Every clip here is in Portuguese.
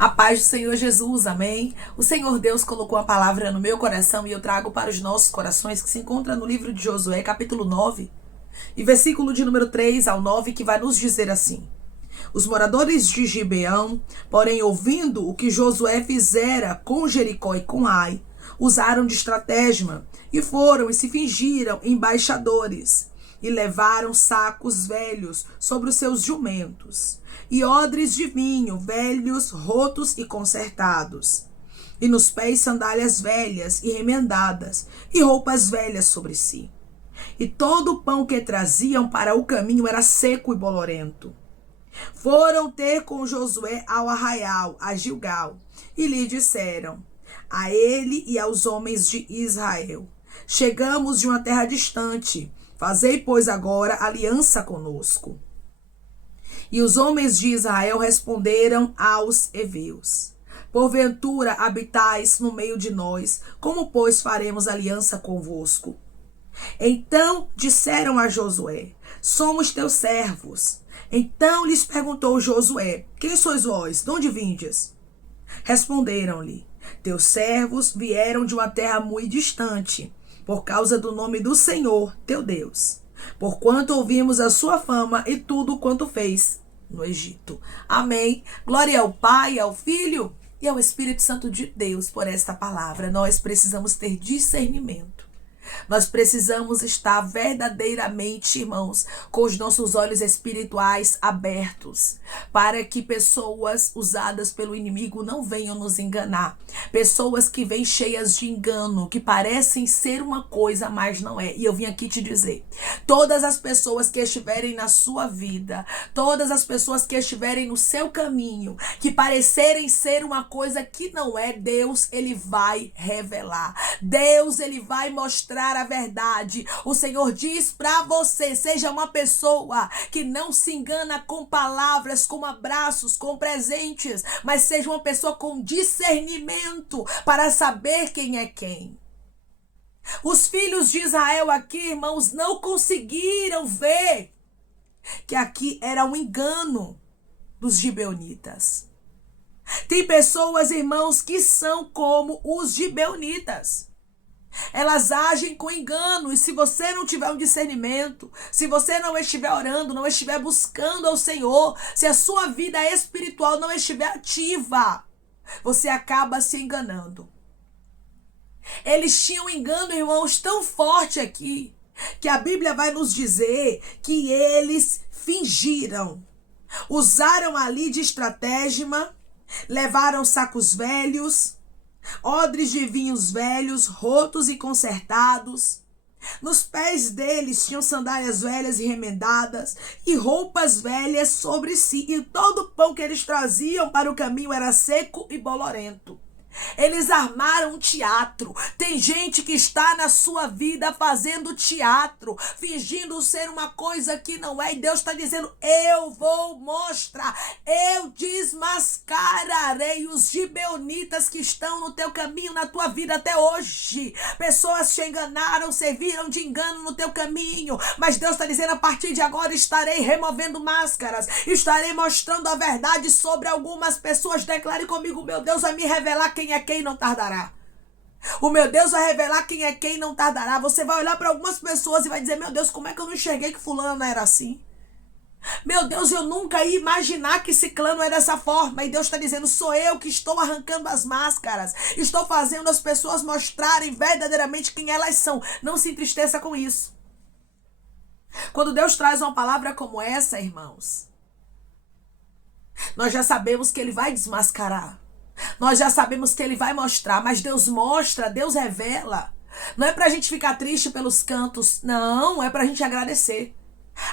A paz do Senhor Jesus, amém? O Senhor Deus colocou a palavra no meu coração e eu trago para os nossos corações, que se encontra no livro de Josué, capítulo 9, e versículo de número 3 ao 9, que vai nos dizer assim: Os moradores de Gibeão, porém, ouvindo o que Josué fizera com Jericó e com Ai, usaram de estratagema e foram e se fingiram embaixadores e levaram sacos velhos sobre os seus jumentos e odres de vinho velhos, rotos e consertados, e nos pés sandálias velhas e remendadas e roupas velhas sobre si. E todo o pão que traziam para o caminho era seco e bolorento. Foram ter com Josué ao arraial, a Gilgal, e lhe disseram, a ele e aos homens de Israel: Chegamos de uma terra distante, fazei, pois, agora aliança conosco. E os homens de Israel responderam aos heveus: Porventura habitais no meio de nós, como, pois, faremos aliança convosco? Então disseram a Josué: Somos teus servos. Então lhes perguntou Josué: Quem sois vós? De onde vindes? Responderam-lhe: Teus servos vieram de uma terra muito distante, por causa do nome do Senhor, teu Deus, porquanto ouvimos a sua fama e tudo quanto fez no Egito. Amém. Glória ao Pai, ao Filho e ao Espírito Santo de Deus por esta palavra. Nós precisamos ter discernimento. Nós precisamos estar verdadeiramente, irmãos, com os nossos olhos espirituais abertos, para que pessoas usadas pelo inimigo não venham nos enganar. Pessoas que vêm cheias de engano, que parecem ser uma coisa, mas não é. E eu vim aqui te dizer, todas as pessoas que estiverem na sua vida, todas as pessoas que estiverem no seu caminho, que parecerem ser uma coisa que não é, Deus, ele vai revelar. Deus, ele vai mostrar a verdade. O Senhor diz para você: seja uma pessoa que não se engana com palavras, com abraços, com presentes, mas seja uma pessoa com discernimento para saber quem é quem. Os filhos de Israel aqui, irmãos, não conseguiram ver que aqui era um engano dos gibeonitas. Tem pessoas, irmãos, que são como os gibeonitas. Elas agem com engano, e se você não tiver um discernimento, se você não estiver orando, não estiver buscando ao Senhor, se a sua vida espiritual não estiver ativa, você acaba se enganando. Eles tinham um engano, irmãos, tão forte aqui, que a Bíblia vai nos dizer que eles fingiram, usaram ali de estratagema, levaram sacos velhos, odres de vinhos velhos, rotos e consertados. Nos pés deles tinham sandálias velhas e remendadas e roupas velhas sobre si. E todo o pão que eles traziam para o caminho era seco e bolorento. Eles armaram um teatro. Tem gente que está na sua vida fazendo teatro, fingindo ser uma coisa que não é. E Deus está dizendo: eu vou mostrar, eu desmascararei os gibeonitas que estão no teu caminho, na tua vida até hoje. Pessoas te enganaram, serviram de engano no teu caminho, mas Deus está dizendo: a partir de agora estarei removendo máscaras, estarei mostrando a verdade sobre algumas pessoas. Declare comigo: meu Deus vai me revelar quem é quem, não tardará. O meu Deus vai revelar quem é quem, não tardará. Você vai olhar para algumas pessoas e vai dizer: meu Deus, como é que eu não enxerguei que fulano era assim? Meu Deus, eu nunca ia imaginar que ciclano é dessa forma. E Deus está dizendo: sou eu que estou arrancando as máscaras, estou fazendo as pessoas mostrarem verdadeiramente quem elas são. Não se entristeça com isso. Quando Deus traz uma palavra como essa, irmãos, nós já sabemos que Ele vai desmascarar. Nós já sabemos que Ele vai mostrar, mas Deus mostra, Deus revela. Não é pra gente ficar triste pelos cantos, não, é pra gente agradecer.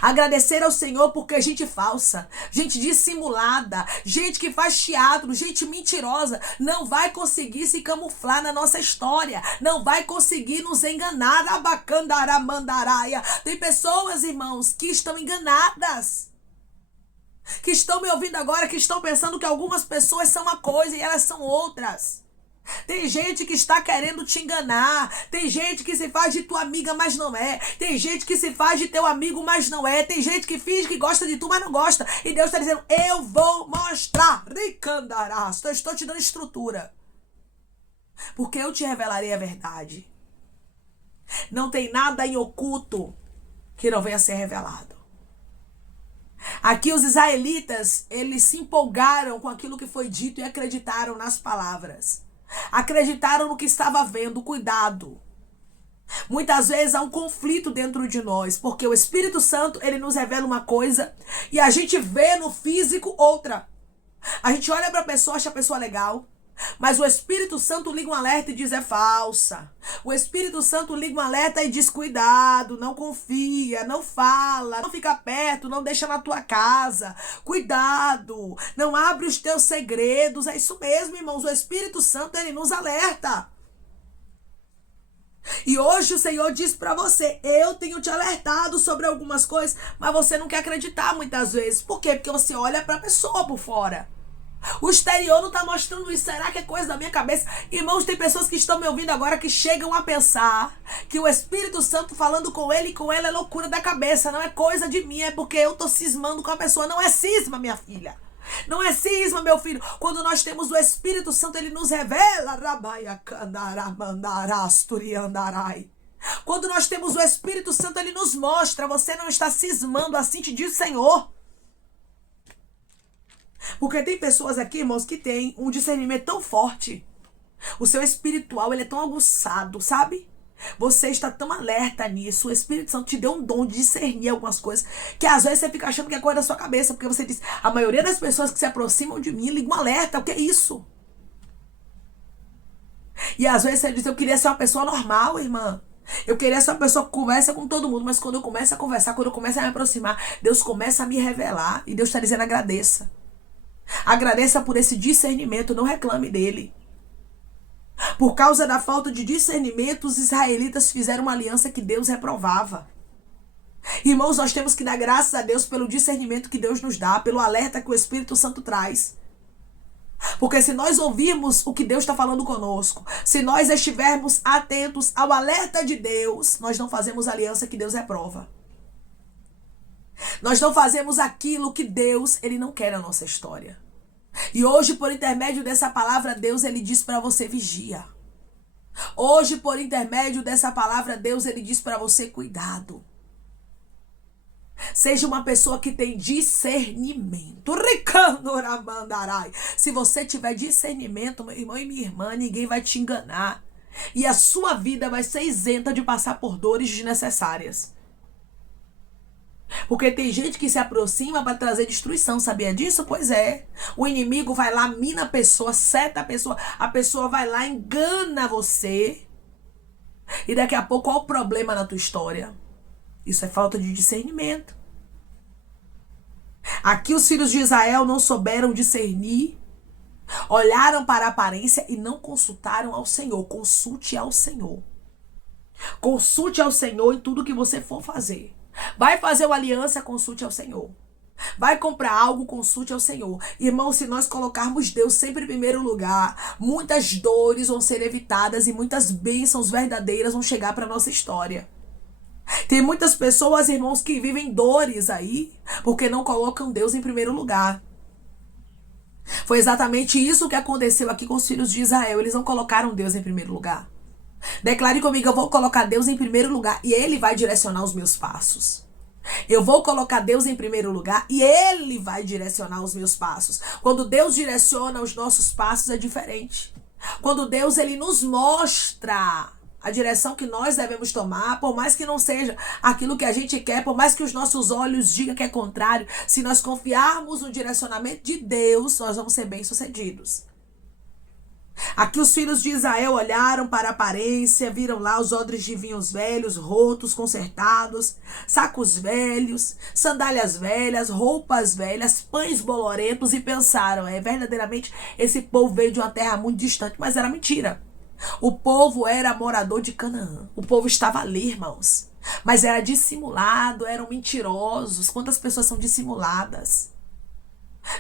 Agradecer ao Senhor porque gente falsa, gente dissimulada, gente que faz teatro, gente mentirosa, não vai conseguir se camuflar na nossa história, não vai conseguir nos enganar. Abacandaramandaраia. Tem pessoas, irmãos, que estão enganadas, que estão me ouvindo agora, que estão pensando que algumas pessoas são uma coisa e elas são outras. Tem gente que está querendo te enganar. Tem gente que se faz de tua amiga, mas não é. Tem gente que se faz de teu amigo, mas não é. Tem gente que finge que gosta de tu, mas não gosta. E Deus está dizendo, eu vou mostrar. Ricandarás. Eu estou te dando estrutura. Porque eu te revelarei a verdade. Não tem nada em oculto que não venha a ser revelado. Aqui os israelitas, eles se empolgaram com aquilo que foi dito e acreditaram nas palavras. Acreditaram no que estava vendo. Cuidado. Muitas vezes há um conflito dentro de nós, porque o Espírito Santo, ele nos revela uma coisa e a gente vê no físico outra. A gente olha para a pessoa, acha a pessoa legal, mas o Espírito Santo liga um alerta e diz é falsa. O Espírito Santo liga um alerta e diz cuidado, não confia, não fala, não fica perto, não deixa na tua casa. Cuidado, não abre os teus segredos. É isso mesmo, irmãos, o Espírito Santo, ele nos alerta. E hoje o Senhor diz para você, eu tenho te alertado sobre algumas coisas, mas você não quer acreditar muitas vezes. Por quê? Porque você olha para a pessoa por fora. O exterior não está mostrando isso. Será que é coisa da minha cabeça? Irmãos, tem pessoas que estão me ouvindo agora que chegam a pensar que o Espírito Santo falando com ele e com ela é loucura da cabeça. Não é coisa de mim, é porque eu estou cismando com a pessoa. Não é cisma, minha filha. Não é cisma, meu filho. Quando nós temos o Espírito Santo, ele nos revela. Quando nós temos o Espírito Santo, ele nos mostra. Você não está cismando, assim te diz o Senhor. Porque tem pessoas aqui, irmãos, que têm um discernimento tão forte. O seu espiritual, ele é tão aguçado, sabe? Você está tão alerta nisso. O Espírito Santo te deu um dom de discernir algumas coisas que às vezes você fica achando que é coisa da sua cabeça. Porque você diz, a maioria das pessoas que se aproximam de mim ligam um alerta. O que é isso? E às vezes você diz, eu queria ser uma pessoa normal, irmã. Eu queria ser uma pessoa que conversa com todo mundo. Mas quando eu começo a conversar, quando eu começo a me aproximar, Deus começa a me revelar. E Deus está dizendo, agradeça. Agradeça por esse discernimento, não reclame dele. Por causa da falta de discernimento, os israelitas fizeram uma aliança que Deus reprovava. Irmãos, nós temos que dar graças a Deus pelo discernimento que Deus nos dá, pelo alerta que o Espírito Santo traz. Porque se nós ouvirmos o que Deus está falando conosco, se nós estivermos atentos ao alerta de Deus, nós não fazemos a aliança que Deus reprova. Nós não fazemos aquilo que Deus, ele não quer na nossa história. E hoje, por intermédio dessa palavra, Deus, ele diz para você, vigia. Hoje, por intermédio dessa palavra, Deus, ele diz para você, cuidado. Seja uma pessoa que tem discernimento. Se você tiver discernimento, meu irmão e minha irmã, ninguém vai te enganar. E a sua vida vai ser isenta de passar por dores desnecessárias. Porque tem gente que se aproxima para trazer destruição, sabia disso? Pois é. O inimigo vai lá, mina a pessoa, seta a pessoa vai lá, engana você. E daqui a pouco, qual o problema na tua história? Isso é falta de discernimento. Aqui os filhos de Israel não souberam discernir, olharam para a aparência e não consultaram ao Senhor. Consulte ao Senhor. Consulte ao Senhor em tudo que você for fazer. Vai fazer uma aliança, consulte ao Senhor. Vai comprar algo, consulte ao Senhor. Irmão, se nós colocarmos Deus sempre em primeiro lugar, muitas dores vão ser evitadas e muitas bênçãos verdadeiras vão chegar para a nossa história. Tem muitas pessoas, irmãos, que vivem dores aí, porque não colocam Deus em primeiro lugar. Foi exatamente isso que aconteceu aqui com os filhos de Israel. Eles não colocaram Deus em primeiro lugar. Declare comigo, eu vou colocar Deus em primeiro lugar e Ele vai direcionar os meus passos. Eu vou colocar Deus em primeiro lugar e Ele vai direcionar os meus passos. Quando Deus direciona os nossos passos é diferente. Quando Deus, ele nos mostra a direção que nós devemos tomar, por mais que não seja aquilo que a gente quer, por mais que os nossos olhos digam que é contrário, se nós confiarmos no direcionamento de Deus, nós vamos ser bem-sucedidos. Aqui os filhos de Israel olharam para a aparência, viram lá os odres de vinhos velhos, rotos, consertados, sacos velhos, sandálias velhas, roupas velhas, pães bolorentos e pensaram, verdadeiramente esse povo veio de uma terra muito distante, mas era mentira. O povo era morador de Canaã, o povo estava ali, irmãos, mas era dissimulado, eram mentirosos. Quantas pessoas são dissimuladas,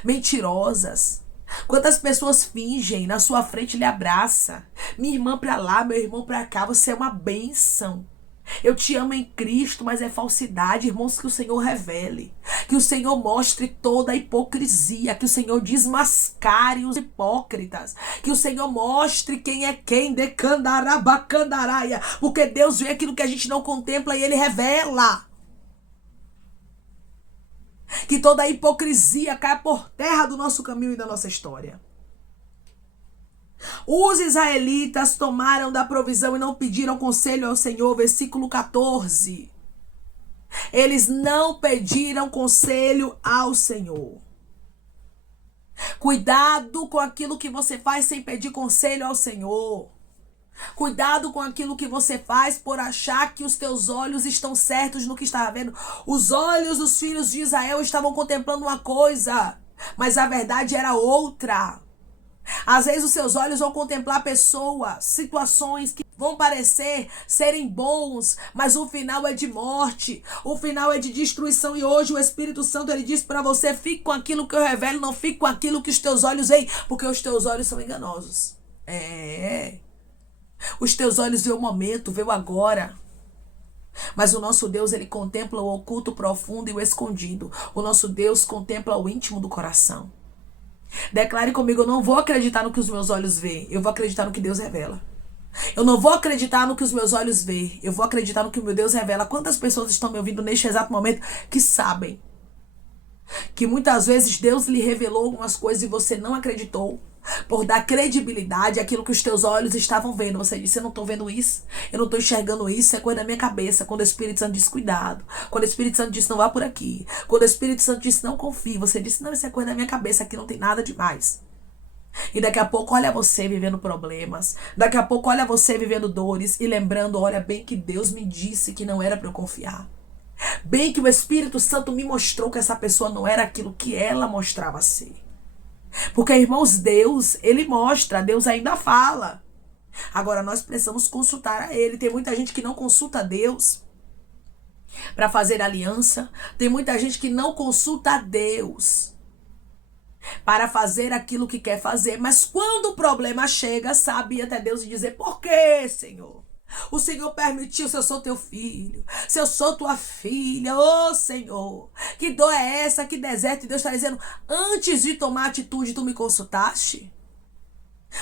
mentirosas? Quantas pessoas fingem, na sua frente lhe abraça. Minha irmã pra lá, meu irmão pra cá, você é uma bênção. Eu te amo em Cristo, mas é falsidade, irmãos, que o Senhor revele. Que o Senhor mostre toda a hipocrisia, que o Senhor desmascare os hipócritas. Que o Senhor mostre quem é quem, decandarabacandaраia. Porque Deus vê aquilo que a gente não contempla e Ele revela. Que toda a hipocrisia caia por terra do nosso caminho e da nossa história. Os israelitas tomaram da provisão e não pediram conselho ao Senhor. Versículo 14. Eles não pediram conselho ao Senhor. Cuidado com aquilo que você faz sem pedir conselho ao Senhor. Cuidado com aquilo que você faz por achar que os teus olhos estão certos no que está vendo. Os olhos dos filhos de Israel estavam contemplando uma coisa, mas a verdade era outra. Às vezes os seus olhos vão contemplar pessoas, situações que vão parecer serem bons, mas o final é de morte, o final é de destruição. E hoje o Espírito Santo ele diz para você: fique com aquilo que eu revelo, não fique com aquilo que os teus olhos veem, porque os teus olhos são enganosos. Os teus olhos vê o momento, vê o agora. Mas o nosso Deus, ele contempla o oculto, o profundo e o escondido. O nosso Deus contempla o íntimo do coração. Declare comigo: eu não vou acreditar no que os meus olhos veem, eu vou acreditar no que Deus revela. Eu não vou acreditar no que os meus olhos veem, eu vou acreditar no que o meu Deus revela. Quantas pessoas estão me ouvindo neste exato momento que sabem que muitas vezes Deus lhe revelou algumas coisas e você não acreditou, por dar credibilidade àquilo que os teus olhos estavam vendo? Você disse: eu não estou vendo isso, eu não estou enxergando isso, é coisa da minha cabeça. Quando o Espírito Santo diz: cuidado. Quando o Espírito Santo diz: não vá por aqui. Quando o Espírito Santo diz: não confie, você disse: não, isso é coisa da minha cabeça, aqui não tem nada demais. E daqui a pouco olha você vivendo problemas, daqui a pouco olha você vivendo dores e lembrando: olha bem que Deus me disse que não era para eu confiar. Bem que o Espírito Santo me mostrou que essa pessoa não era aquilo que ela mostrava ser. Porque, irmãos, Deus, ele mostra, Deus ainda fala. Agora, nós precisamos consultar a ele. Tem muita gente que não consulta a Deus para fazer aliança. Tem muita gente que não consulta a Deus para fazer aquilo que quer fazer. Mas quando o problema chega, sabe ir até Deus e dizer: por quê, Senhor? O Senhor permitiu, se eu sou teu filho, se eu sou tua filha, ô Senhor, que dor é essa, que deserto? E Deus está dizendo: antes de tomar atitude, tu me consultaste?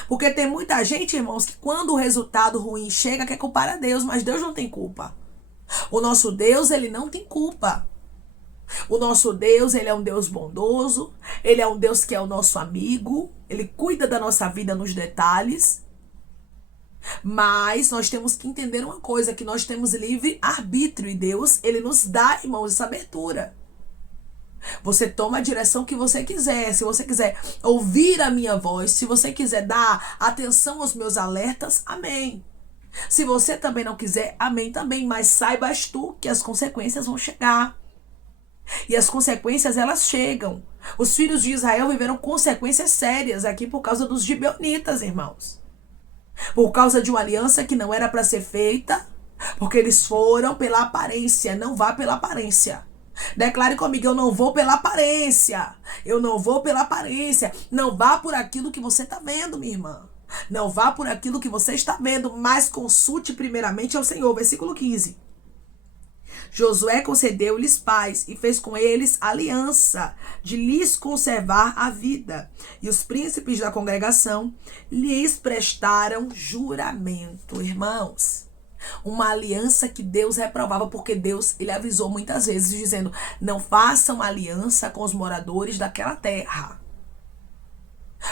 Porque tem muita gente, irmãos, que quando o resultado ruim chega, quer culpar a Deus, mas Deus não tem culpa. O nosso Deus, ele não tem culpa. O nosso Deus, ele é um Deus bondoso, ele é um Deus que é o nosso amigo, ele cuida da nossa vida nos detalhes. Mas nós temos que entender uma coisa, que nós temos livre arbítrio e Deus, ele nos dá, irmãos, essa abertura. Você toma a direção que você quiser. Se você quiser ouvir a minha voz, se você quiser dar atenção aos meus alertas, amém. Se você também não quiser, amém também. Mas saibas tu que as consequências vão chegar. E as consequências, elas chegam. Os filhos de Israel viveram consequências sérias aqui por causa dos gibeonitas, irmãos. Por causa de uma aliança que não era para ser feita, porque eles foram pela aparência. Não vá pela aparência. Declare comigo: eu não vou pela aparência. Eu não vou pela aparência. Não vá por aquilo que você está vendo, minha irmã. Não vá por aquilo que você está vendo, mas consulte primeiramente ao Senhor. Versículo 15. Josué concedeu-lhes paz e fez com eles aliança de lhes conservar a vida. E os príncipes da congregação lhes prestaram juramento. Irmãos, uma aliança que Deus reprovava, porque Deus, ele avisou muitas vezes dizendo: não façam aliança com os moradores daquela terra.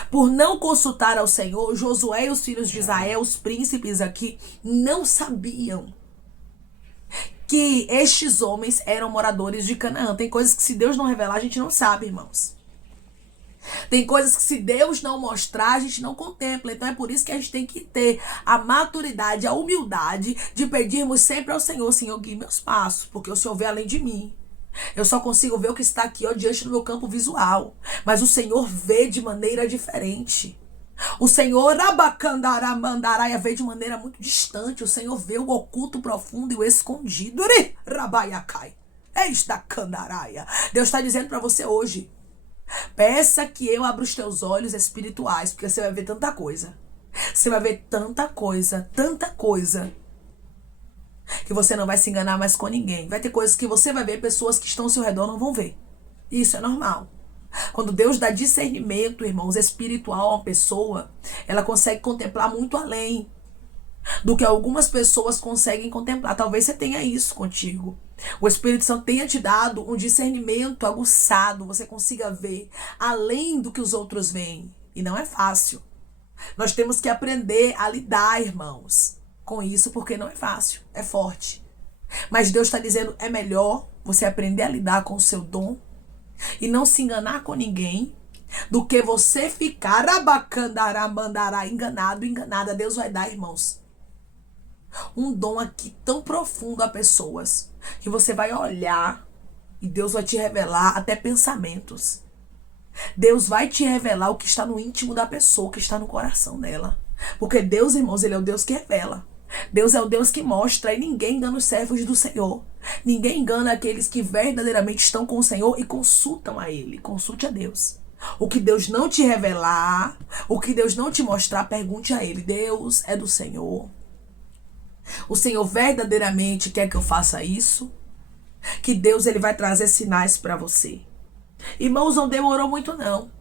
Por não consultar ao Senhor, Josué e os filhos de Israel, os príncipes aqui, não sabiam que estes homens eram moradores de Canaã. Tem coisas que, se Deus não revelar, a gente não sabe, irmãos. Tem coisas que, se Deus não mostrar, a gente não contempla. Então é por isso que a gente tem que ter a maturidade, a humildade de pedirmos sempre ao Senhor: Senhor, guie meus passos, porque o Senhor vê além de mim. Eu só consigo ver o que está aqui, ó, diante do meu campo visual. Mas o Senhor vê de maneira diferente. O Senhor abacandaramandaраia vê de maneira muito distante. O Senhor vê o oculto, profundo e o escondido. Rabaiacai. Eis da candaraia. Deus está dizendo para você hoje: Peça que eu abra os teus olhos espirituais, porque você vai ver tanta coisa. Você vai ver tanta coisa, que você não vai se enganar mais com ninguém. Vai ter coisas que você vai ver, pessoas que estão ao seu redor não vão ver. Isso é normal. Quando Deus dá discernimento, irmãos, espiritual a uma pessoa, ela consegue contemplar muito além do que algumas pessoas conseguem contemplar. Talvez você tenha isso contigo. O Espírito Santo tenha te dado um discernimento aguçado, você consiga ver além do que os outros veem. E não é fácil. Nós temos que aprender a lidar, irmãos, com isso, porque não é fácil, é forte. Mas Deus está dizendo, é melhor você aprender a lidar com o seu dom e não se enganar com ninguém, do que você ficar enganado, enganada. Deus vai dar, irmãos, um dom aqui tão profundo a pessoas, que você vai olhar e Deus vai te revelar até pensamentos. Deus vai te revelar o que está no íntimo da pessoa, o que está no coração dela. Porque Deus, irmãos, Ele é o Deus que revela. Deus é o Deus que mostra, e ninguém engana os servos do Senhor. Ninguém engana aqueles que verdadeiramente estão com o Senhor e consultam a Ele. Consulte a Deus. O que Deus não te revelar, o que Deus não te mostrar, pergunte a Ele. Deus é do Senhor. O Senhor verdadeiramente quer que eu faça isso? Que Deus, Ele vai trazer sinais para você. Irmãos, não demorou muito não,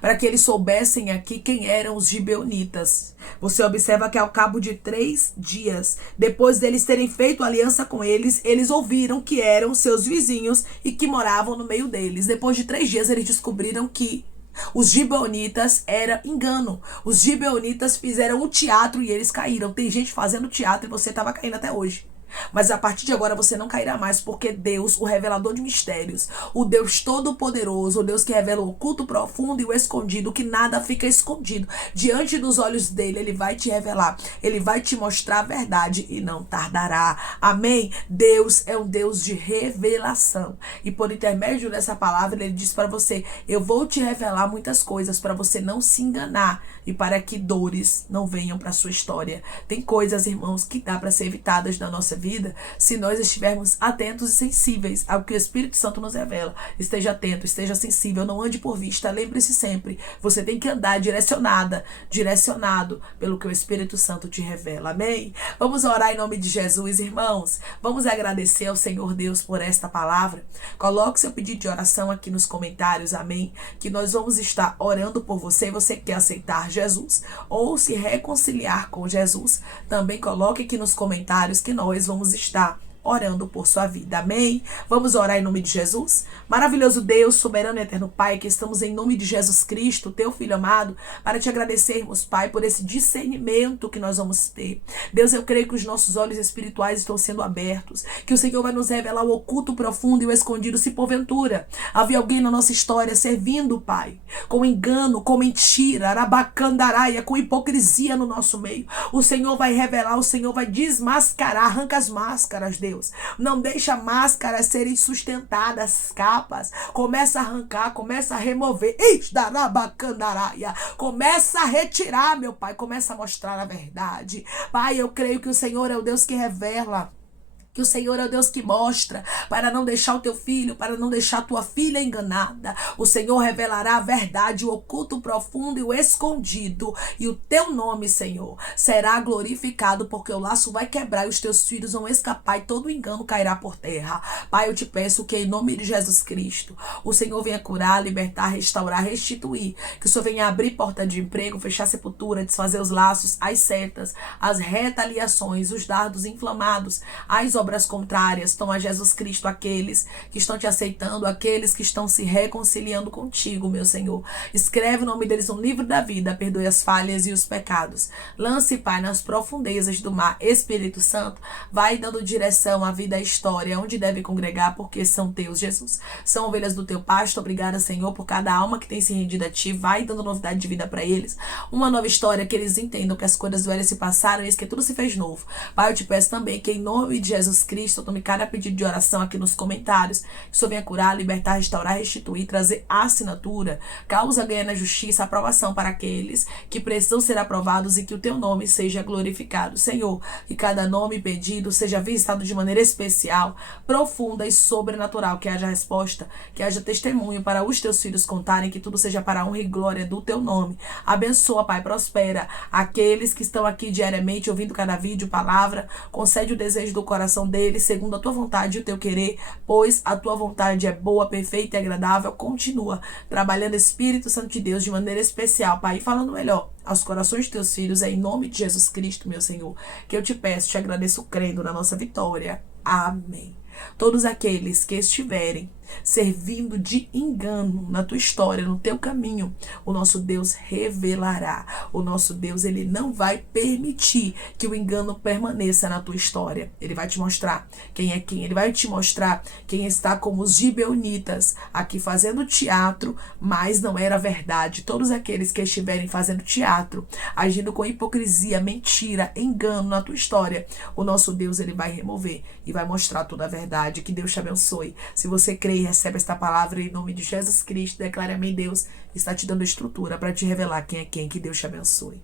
para que eles soubessem aqui quem eram os gibeonitas. Você observa que ao cabo de 3 dias, depois deles terem feito aliança com eles, eles ouviram que eram seus vizinhos e que moravam no meio deles. Depois de 3 dias, eles descobriram que os gibeonitas era engano. Os gibeonitas fizeram um teatro e eles caíram. Tem gente fazendo teatro e você estava caindo até hoje. Mas a partir de agora você não cairá mais, porque Deus, o revelador de mistérios, o Deus todo-poderoso, o Deus que revela o oculto, profundo e o escondido, que nada fica escondido, diante dos olhos dele, ele vai te revelar, ele vai te mostrar a verdade e não tardará. Amém? Deus é um Deus de revelação, e por intermédio dessa palavra ele diz para você, eu vou te revelar muitas coisas para você não se enganar e para que dores não venham para sua história. Tem coisas, irmãos, que dá para ser evitadas na nossa vida se nós estivermos atentos e sensíveis ao que o Espírito Santo nos revela. Esteja atento, esteja sensível, não ande por vista. Lembre-se sempre, você tem que andar direcionado pelo que o Espírito Santo te revela. Amém? Vamos orar em nome de Jesus, irmãos. Vamos agradecer ao Senhor Deus por esta palavra. Coloque seu pedido de oração aqui nos comentários, amém? Que nós vamos estar orando por você. Você que quer aceitar Jesus ou se reconciliar com Jesus, também coloque aqui nos comentários que nós vamos estar orando por sua vida, amém? Vamos orar em nome de Jesus? Maravilhoso Deus, soberano e eterno Pai, que estamos em nome de Jesus Cristo, teu Filho amado, para te agradecermos, Pai, por esse discernimento que nós vamos ter. Deus, eu creio que os nossos olhos espirituais estão sendo abertos, que o Senhor vai nos revelar o oculto, profundo e o escondido, se porventura havia alguém na nossa história servindo, Pai, com engano, com mentira, arabacandaraia, com hipocrisia no nosso meio. O Senhor vai revelar, o Senhor vai desmascarar, arranca as máscaras, Deus. Não deixa máscaras serem sustentadas, capas. Começa a arrancar, começa a remover. Começa a retirar, meu Pai. Começa a mostrar a verdade. Pai, eu creio que o Senhor é o Deus que revela. Que o Senhor é o Deus que mostra, para não deixar o teu filho, para não deixar a tua filha enganada. O Senhor revelará a verdade, o oculto, o profundo e o escondido. E o teu nome, Senhor, será glorificado, porque o laço vai quebrar e os teus filhos vão escapar e todo engano cairá por terra. Pai, eu te peço que em nome de Jesus Cristo, o Senhor venha curar, libertar, restaurar, restituir. Que o Senhor venha abrir porta de emprego, fechar sepultura, desfazer os laços, as setas, as retaliações, os dardos inflamados, as obras contrárias. Toma, Jesus Cristo, aqueles que estão te aceitando, aqueles que estão se reconciliando contigo, meu Senhor. Escreve o nome deles no livro da vida, perdoe as falhas e os pecados. Lance, Pai, nas profundezas do mar. Espírito Santo, vai dando direção à vida, à história, onde deve congregar, porque são teus, Jesus. São ovelhas do teu pasto. Obrigada, Senhor, por cada alma que tem se rendido a ti. Vai dando novidade de vida para eles. Uma nova história, que eles entendam que as coisas velhas se passaram e que tudo se fez novo. Pai, eu te peço também que em nome de Jesus Jesus Cristo, tome cada pedido de oração aqui nos comentários. Que o Senhor venha curar, libertar, restaurar, restituir, trazer assinatura, causa ganha na justiça, aprovação para aqueles que precisam ser aprovados e que o teu nome seja glorificado. Senhor, que cada nome pedido seja visitado de maneira especial, profunda e sobrenatural, que haja resposta, que haja testemunho para os teus filhos contarem, que tudo seja para a honra e glória do teu nome. Abençoa, Pai, prospera aqueles que estão aqui diariamente ouvindo cada vídeo, palavra, concede o desejo do coração deles, segundo a tua vontade e o teu querer, pois a tua vontade é boa, perfeita e agradável. Continua trabalhando, Espírito Santo de Deus, de maneira especial, Pai, e falando melhor aos corações de teus filhos, é em nome de Jesus Cristo, meu Senhor, que eu te peço, te agradeço, crendo na nossa vitória. Amém. Todos aqueles que estiverem servindo de engano na tua história, no teu caminho, o nosso Deus revelará. O nosso Deus, ele não vai permitir que o engano permaneça na tua história. Ele vai te mostrar quem é quem. Ele vai te mostrar quem está como os gibeonitas aqui fazendo teatro, mas não era verdade. Todos aqueles que estiverem fazendo teatro, agindo com hipocrisia, mentira, engano na tua história, o nosso Deus, ele vai remover e vai mostrar toda a verdade. Que Deus te abençoe. Se você crê e recebe esta palavra em nome de Jesus Cristo, declare amém. Deus está te dando estrutura para te revelar quem é quem. Que Deus te abençoe.